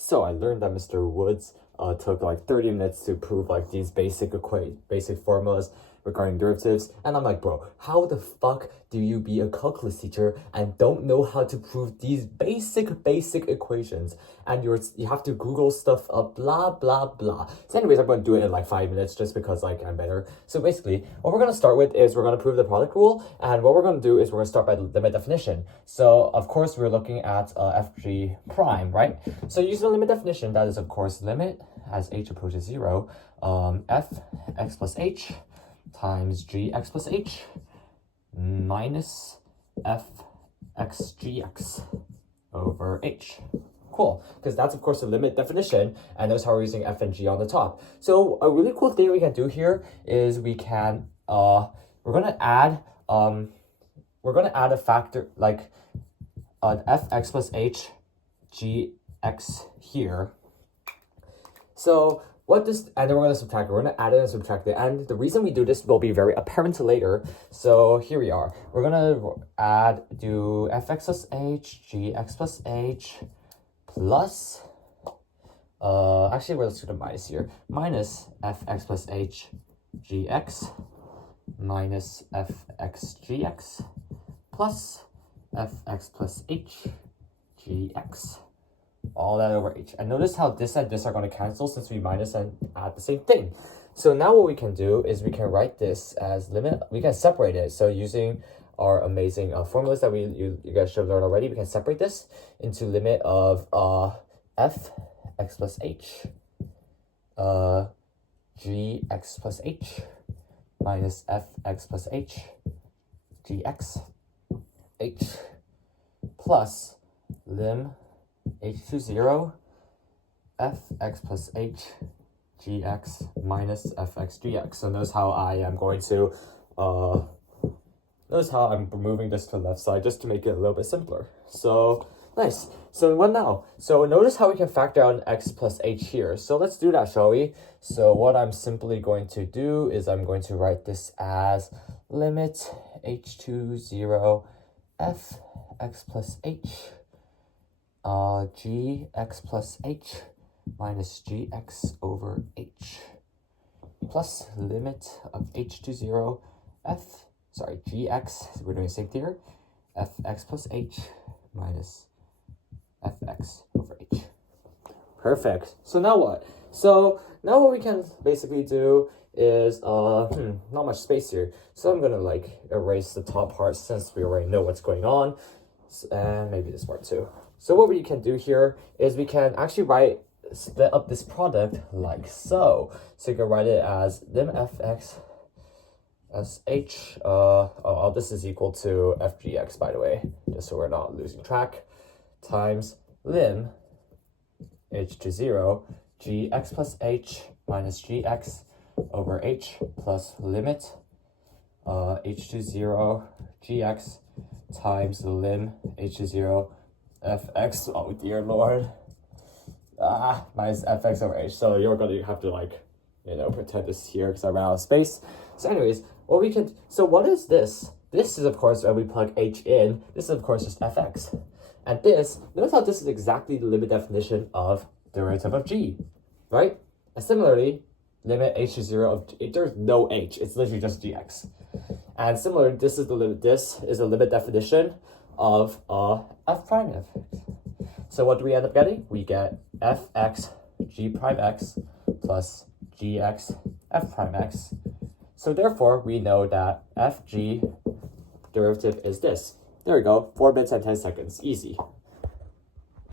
So I learned that Mr. Woods took like 30 minutes to prove like these basic formulas regarding derivatives, and I'm like, bro, how the fuck do you be a calculus teacher and don't know how to prove these basic equations? And you have to Google stuff up, blah blah blah. So anyways, I'm gonna do it in like 5 minutes just because like I'm better. So basically, what we're gonna start with is we're gonna prove the product rule, and what we're gonna do is we're gonna start by the limit definition. So of course we're looking at fg prime, right? So using the limit definition, that is of course limit as h approaches 0, f x plus h times g x plus h minus f x g x over h. Cool, because that's of course the limit definition, and that's how we're using f and g on the top. So a really cool thing we can do here is we can we're gonna add a factor like fx plus h g x here. So what this, and then we're going to subtract it. We're going to add it and subtract it. And the reason we do this will be very apparent later. So here we are. We're going to do fx plus h, gx plus h, plus, actually, let's do the minus here. Minus fx plus h, gx, minus fx gx, plus fx plus h, gx. All that over h. And notice how this and this are going to cancel since we minus and add the same thing. So now what we can do is we can write this as limit. We can separate it. So using our amazing formulas that you guys should have learned already, we can separate this into limit of f x plus h, g x plus h, minus f x plus h, g x, h, plus lim h to 0, fx plus h, gx minus fx gx. So notice how I am going to, notice how I'm moving this to the left side just to make it a little bit simpler. So, nice. So what now? So notice how we can factor out x plus h here. So let's do that, shall we? So what I'm simply going to do is I'm going to write this as limit h to 0, fx plus h, gx plus h minus gx over h, plus limit of h to 0, gx, we're doing the same thing here, fx plus h minus fx over h. Perfect. So now what? So now what we can basically do is, not much space here. So I'm gonna like erase the top part since we already know what's going on, and maybe this part too. So what we can do here is we can actually split up this product like so. So you can write it as lim fx as h, this is equal to fgx, by the way, just so we're not losing track, times lim h to 0, gx plus h minus gx over h, plus limit h to 0, gx times lim h to 0, fx, oh dear lord, minus fx over h. So you're going to have to like, pretend this here because I ran out of space. So anyways, what is this? This is of course when we plug h in, this is of course just fx. And this, notice how this is exactly the limit definition of derivative of g, right? And similarly, limit h to 0 of g, there's no h, it's literally just gx. And similarly, this is the limit definition of f prime f. So what do we end up getting? We get fx g prime x plus gx f prime x. So therefore, we know that fg derivative is this. There we go, 4 minutes and 10 seconds, easy.